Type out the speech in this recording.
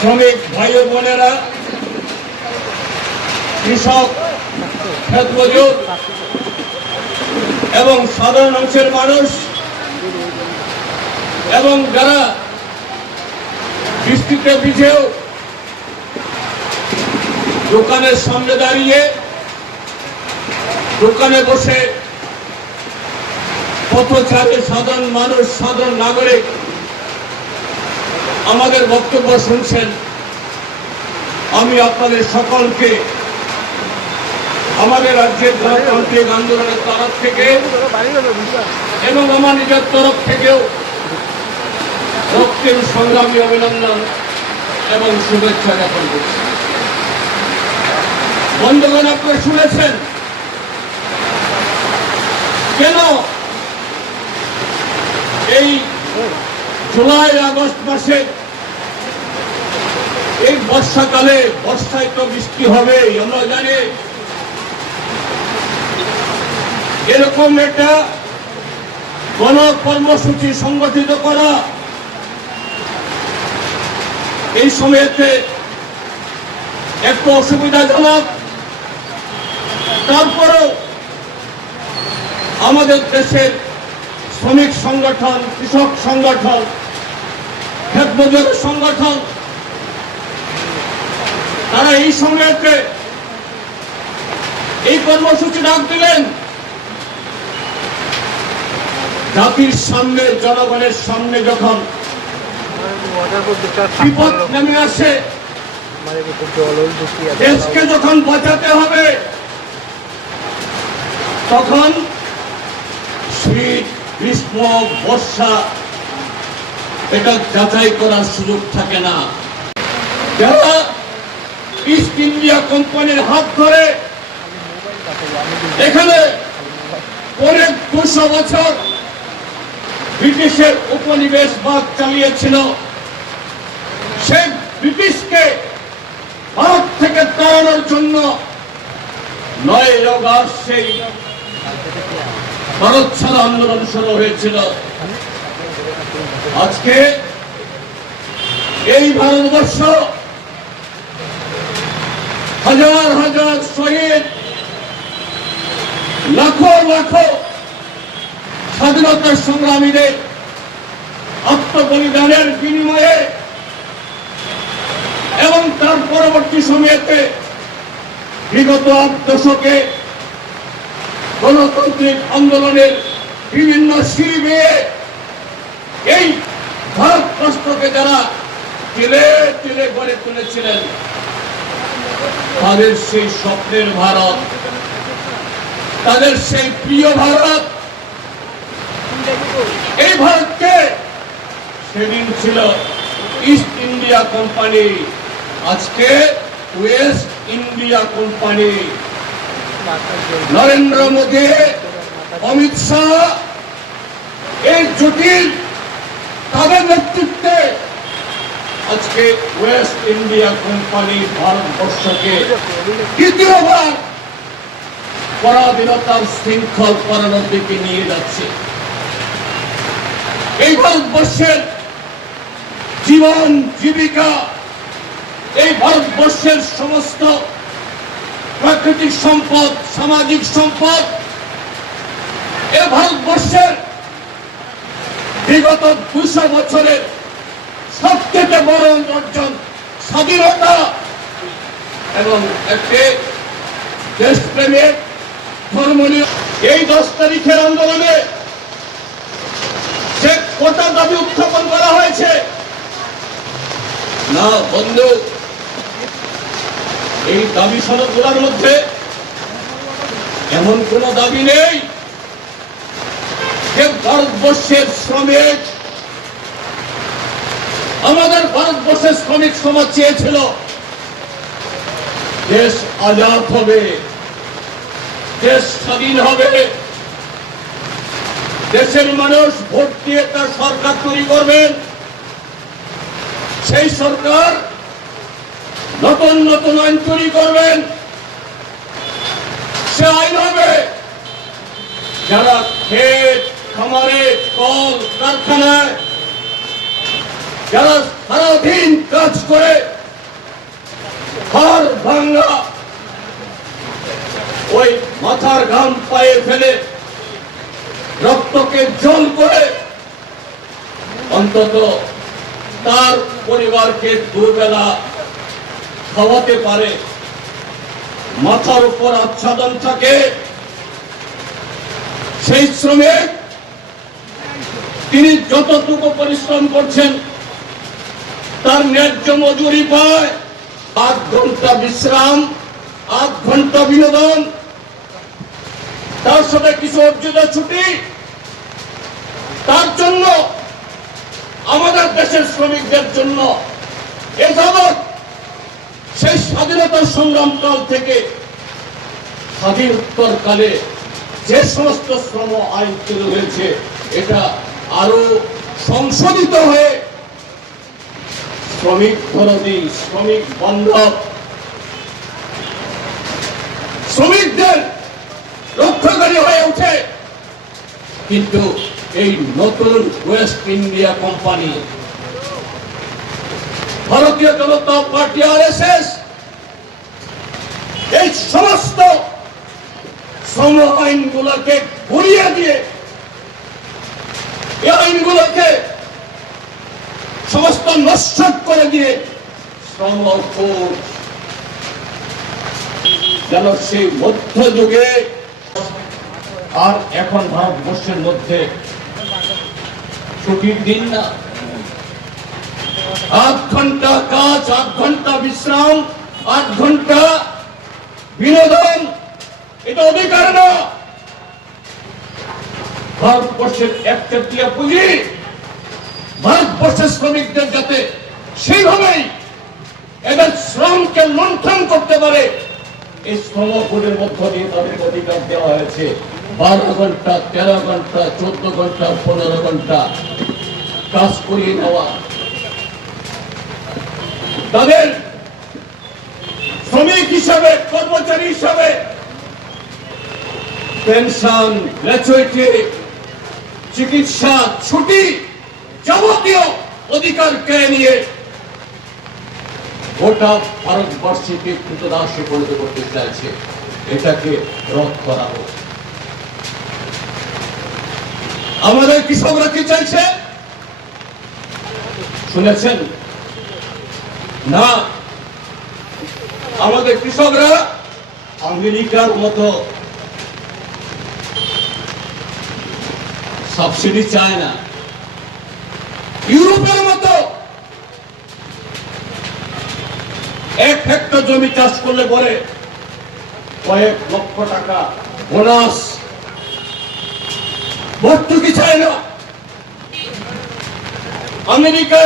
শ্রমিক ভাই ও বোনেরা, কৃষক, ক্ষেত মজুর এবং সাধারণ অংশের মানুষ এবং যারা বৃষ্টিতে ভিজেও দোকানের সামনে দাঁড়িয়ে দোকানে বসে পথচারী সাধারণ মানুষ, সাধারণ নাগরিক আমাদের বক্তব্য শুনছেন, আমি আপনাদের সকলকে আমাদের রাজ্যের গণতান্ত্রিক আন্দোলনের তরফ থেকে এবং আমার নিজের তরফ থেকেও রক্তিম সংগ্রামী অভিনন্দন এবং শুভেচ্ছা জ্ঞাপন করছি। বন্ধুগণ, আপনারা শুনেছেন কেন এই জুলাই আগস্ট মাসে এই বর্ষাকালে, বর্ষায় তো বৃষ্টি হবে আমরা জানি, এরকম একটা গণ কর্মসূচি সংগঠিত করা এই সময়তে একটু অসুবিধাজনক। তারপরেও আমাদের দেশের শ্রমিক সংগঠন, কৃষক সংগঠন, ক্ষেত মজুর সংগঠন তারা এই সময়তে এই কর্মসূচি ডাক দিলেন। জাতির সামনে, জনগণের সামনে যখন বিপদ নেমে আসে, দেশকে যখন বাঁচাতে হবে, তখন শীত, গ্রীষ্ম, বর্ষা এটা যাচাই করার সুযোগ থাকে না। যারা ইস্ট ইন্ডিয়া কোম্পানির হাত ধরে এখানে অনেক 200 বছর ব্রিটিশের উপনিবেশবাদ চালিয়েছিল, সেই ব্রিটিশকে ভারত থেকে তাড়ানোর জন্য 9 আগস্ট সেই ভারত ছাড়া আন্দোলন শুরু হয়েছিল। আজকে এই ভারতবর্ষ হাজার হাজার শহীদ, লাখো লাখো স্বাধীনতা সংগ্রামীদের আত্মবলিদানের বিনিময়ে এবং তার পরবর্তী সময়েতে বিগত 8 দশকে গণতান্ত্রিক আন্দোলনের বিভিন্ন সিঁড়ি বেয়ে এই ভারতবর্ষকে যারা তিলে তিলে গড়ে তুলেছিলেন, তাদের সেই স্বপ্নের ভারত, তাদের সেই প্রিয় ভারত, এই ভারতকে সেদিন ছিল ইস্ট ইন্ডিয়া কোম্পানি, আজকে West India company. Narendra Modi, Amit Shah, এই জটিল তাদের নেতৃত্বে আজকে ওয়েস্ট ইন্ডিয়া কোম্পানি ভারতবর্ষকে দ্বিতীয়বার পরাধীনতার শৃঙ্খল পরানোর দিকে নিয়ে যাচ্ছে। এই ভারতবর্ষের জীবন জীবিকা, এই ভারতবর্ষের সমস্ত প্রাকৃতিক সম্পদ, সামাজিক সম্পদ, এই ভারতবর্ষের বিগত 200 বছরের সবথেকে বড় অর্জন স্বাধীনতা এবং একটি দেশপ্রেমের ধর্মীয়। এই 10 তারিখের আন্দোলনে যে কোটা দাবি উত্থাপন করা হয়েছে, না বন্ধু, এই দাবি সনদগুলোর মধ্যে এমন কোন দাবি নেই যে ভারতবর্ষের শ্রমিক, আমাদের ভারতবর্ষের শ্রমিক সমাজ চেয়েছিল দেশ আজাদ হবে, দেশ স্বাধীন হবে, দেশের মানুষ ভোট দিয়ে তার সরকার তৈরি করবেন, সেই সরকার নতুন নতুন আইন তৈরি করবেন, সে আইন হবে যারা ক্ষেত খামারে, কল কারখানায় যারা সারাদিন কাজ করে হাড় ভাঙা ওই মাথার ঘাম পায়ে ফেলে রক্তকে জল করে অন্তত তার পরিবারকে দুবেলা খাওয়াতে পারে, মাথার উপর আচ্ছাদন থাকে, সেই শ্রমিক তিনি যতটুকু পরিশ্রম করছেন তার ন্যায্য মজুরি পায়। 8 ঘন্টা বিশ্রাম, 8 ঘন্টা বিনোদন, তার সাথে কিছু অর্জিত ছুটি। তার জন্য আমাদের দেশের শ্রমিকদের জন্য এ যাবৎ সেই স্বাধীনতার সংগ্রামকাল থেকে স্বাধীনোত্তর কালে যে সমস্ত শ্রম আইন তৈরি হয়েছে এটা আরো সংশোধিত হয়ে শ্রমিক বিরোধী, শ্রমিক বান্ধব, শ্রমিকদের রক্ষাকারী হয়ে ওঠে। কিন্তু এই নতুন ওয়েস্ট ইন্ডিয়া কোম্পানি, ভারতীয় জনতা পার্টি আরএসএস এই সমস্ত শ্রম আইনগুলোকে ঘুরিয়ে দিয়ে এই আইনগুলোকে সমস্ত নস্যাৎ করে দিয়ে শ্রম কোড যেন সেই মধ্যযুগে আর এখন ভারতবর্ষের মধ্যে ছুটির দিন না। 8 ঘন্টা কাজ, 8 ঘন্টা বিশ্রাম, 8 ঘন্টা বিনোদন, এটা অধিকার না। ভারতবর্ষের 1/3 পুঁজি ভারতবর্ষের শ্রমিকদের যাতে সেইভাবেই এদের শ্রমকে লুণ্ঠন করতে পারে এই শ্রম কোডের মধ্য দিয়ে তাদের অধিকার দেওয়া হয়েছে। 12 ঘন্টা, 13 ঘন্টা, 14 ঘন্টা, 15 ঘন্টা কাজ করিয়ে নেওয়া, তাদের শ্রমিক হিসাবে, কর্মচারী হিসাবে পেনশন, গ্র্যাচুইটি, চিকিৎসা, ছুটি, যাবতীয় অধিকার কেড়ে নিয়ে গোটা ভারতবর্ষকে কৃতদাসে পরিণত করতে চাইছে। এটাকে রদ করা হোক। আমাদের কৃষকরা কি চাইছে শুনেছেন? না, আমাদের কৃষকরা আমেরিকার মতো সাবসিডি চায় না, ইউরোপের মতো 1 হেক্টর জমি চাষ করলে পরে কয়েক লক্ষ টাকা বোনাস, ভর্তুকি চায় না। আমেরিকা